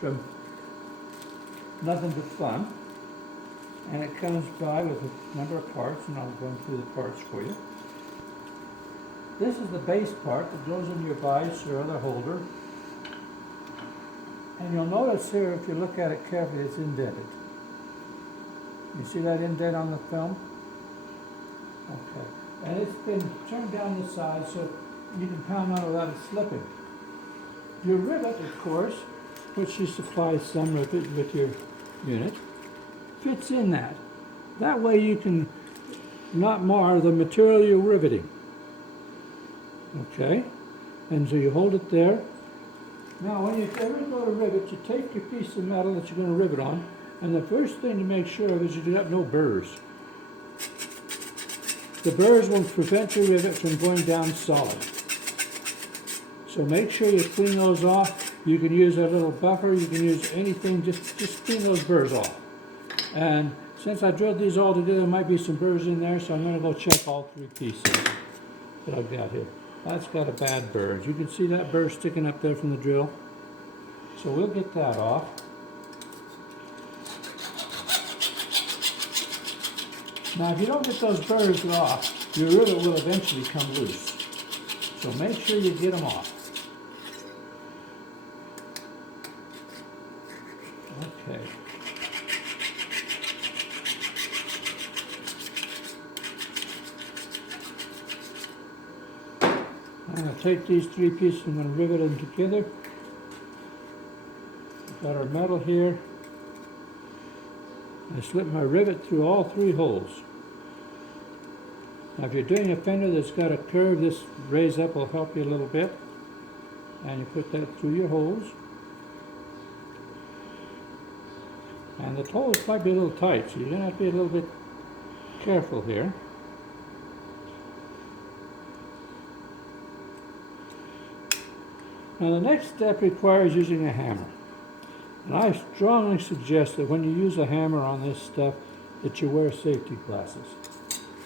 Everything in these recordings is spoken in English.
From nothing but fun, and it comes by with a number of parts, and I'll go through the parts for you. This is the base part that goes in your vise or other holder, and you'll notice here, if you look at it carefully, it's indented. You see that indent on the film? Okay, and it's been turned down the side so you can pound on it without it slipping. Your rivet, of course, which you supply some with your unit, fits in that. That way you can not mar the material you're riveting. Okay? And so you hold it there. Now when you ever go to rivet, you take your piece of metal that you're going to rivet on, and the first thing to make sure of is you got no burrs. The burrs will prevent your rivet from going down solid. So make sure you clean those off. You can use a little buffer, you can use anything, just clean those burrs off. And since I drilled these all together, there might be some burrs in there, so I'm going to go check all three pieces that I've got here. That's got a bad burr. You can see that burr sticking up there from the drill. So we'll get that off. Now if you don't get those burrs off, your rivet will eventually come loose. So make sure you get them off. Okay. I'm going to take these three pieces, I'm going to rivet them together. We've got our metal here. I slip my rivet through all three holes. Now if you're doing a fender that's got a curve, this raise up will help you a little bit. And you put that through your holes. And the holes might be a little tight, so you're going to have to be a little bit careful here. Now the next step requires using a hammer. And I strongly suggest that when you use a hammer on this stuff, that you wear safety glasses.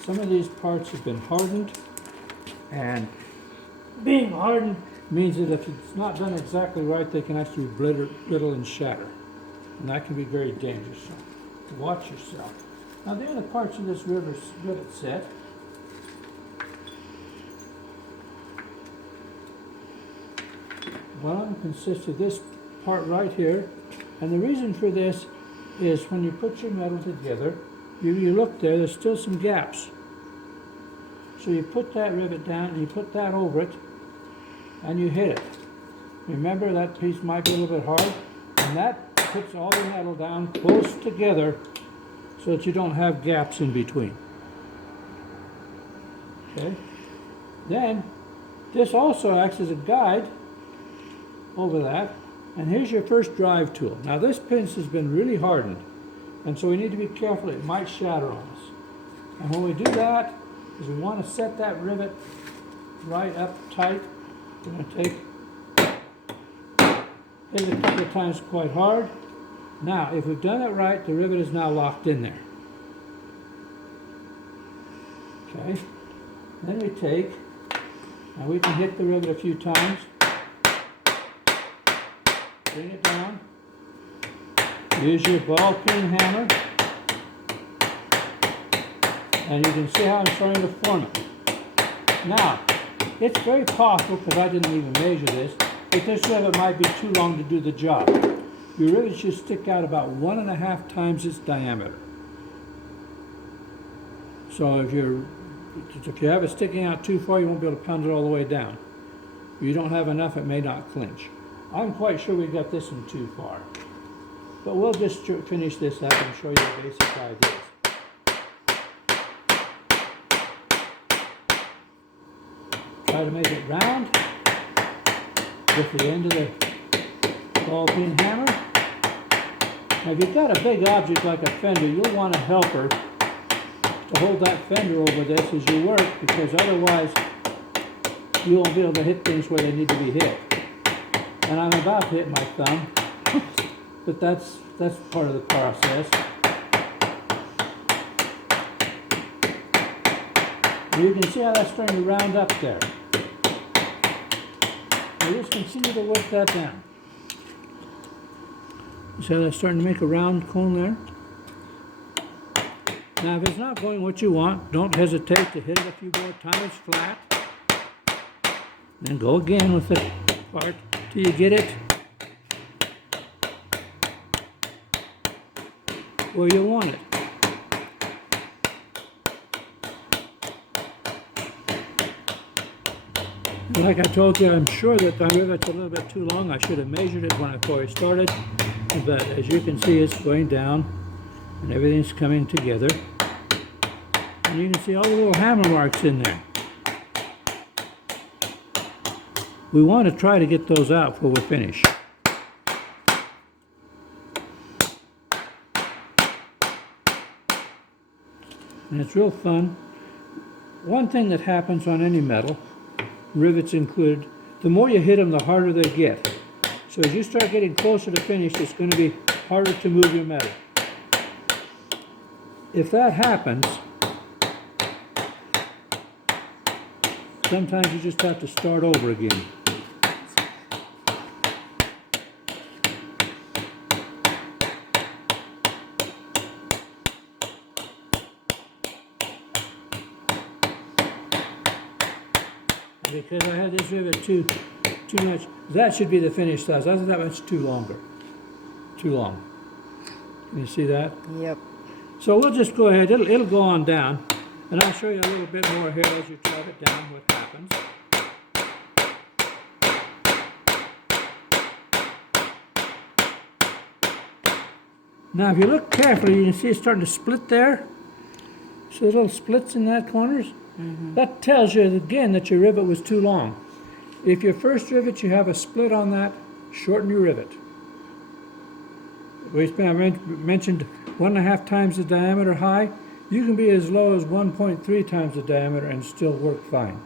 Some of these parts have been hardened, and being hardened means that if it's not done exactly right, they can actually brittle and shatter. And that can be very dangerous, so watch yourself. Now the other parts of this rivet set. One of them consists of this part right here, and the reason for this is when you put your metal together, you look there, there's still some gaps. So you put that rivet down and you put that over it and you hit it. Remember, that piece might be a little bit hard, and that puts all the metal down close together so that you don't have gaps in between. Okay? Then this also acts as a guide over that, and here's your first drive tool. Now this pinch has been really hardened, and so we need to be careful, it might shatter on us. And when we do that, is we want to set that rivet right up tight. We're going to hit it a couple of times quite hard. Now if we've done it right, the rivet is now locked in there. Okay, then we take, now we can hit the rivet a few times. Bring it down. Use your ball peen hammer. And you can see how I'm starting to form it. Now, it's very possible, because I didn't even measure this, that this rivet might be too long to do the job. Your rivet should stick out about 1.5 times its diameter. So if you have it sticking out too far, you won't be able to pound it all the way down. If you don't have enough, it may not clinch. I'm quite sure we got this one too far. But we'll just finish this up and show you the basic ideas. Try to make it round with the end of the ball peen hammer. Now if you've got a big object like a fender, you'll want a helper to hold that fender over this as you work, because otherwise you won't be able to hit things where they need to be hit. And I'm about to hit my thumb, but that's part of the process. You can see how that's starting to round up there. You just continue to work that down. See how that's starting to make a round cone there? Now, if it's not going what you want, don't hesitate to hit it a few more times flat. Then go again with the part till you get it where you want it. Like I told you, I'm sure that the rivet's a little bit too long. I should have measured it when I first started. But as you can see, it's going down and everything's coming together. And you can see all the little hammer marks in there. We want to try to get those out before we finish. And it's real fun. One thing that happens on any metal, rivets included, the more you hit them, the harder they get. So as you start getting closer to finish, it's going to be harder to move your metal. If that happens, sometimes you just have to start over again. Because I had this rivet too much. That should be the finished size. I thought that was too long. Can you see that? Yep. So we'll just go ahead. It'll go on down, and I'll show you a little bit more here as you drive it down what happens. Now, if you look carefully, you can see it's starting to split there. See the little splits in that corners? Mm-hmm. That tells you again that your rivet was too long. If your first rivet you have a split on that, shorten your rivet. I mentioned 1.5 times the diameter high. You can be as low as 1.3 times the diameter and still work fine.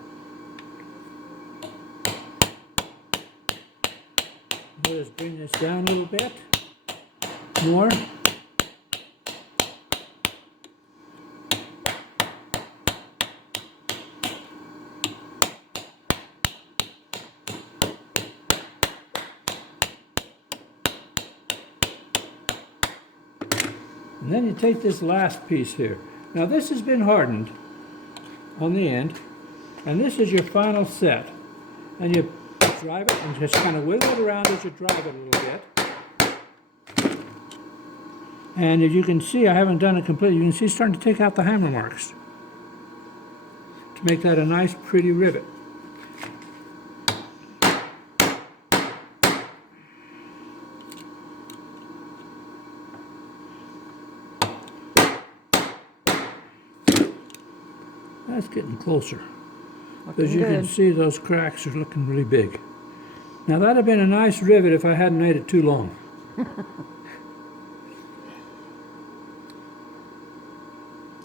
We'll just bring this down a little bit more. And then you take this last piece here. Now this has been hardened on the end, and this is your final set. And you drive it and just kind of wiggle it around as you drive it a little bit. And as you can see, I haven't done it completely. You can see it's starting to take out the hammer marks to make that a nice, pretty rivet. That's getting closer. As you can see, those cracks are looking really big. Now that'd have been a nice rivet if I hadn't made it too long.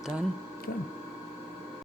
Done? Done.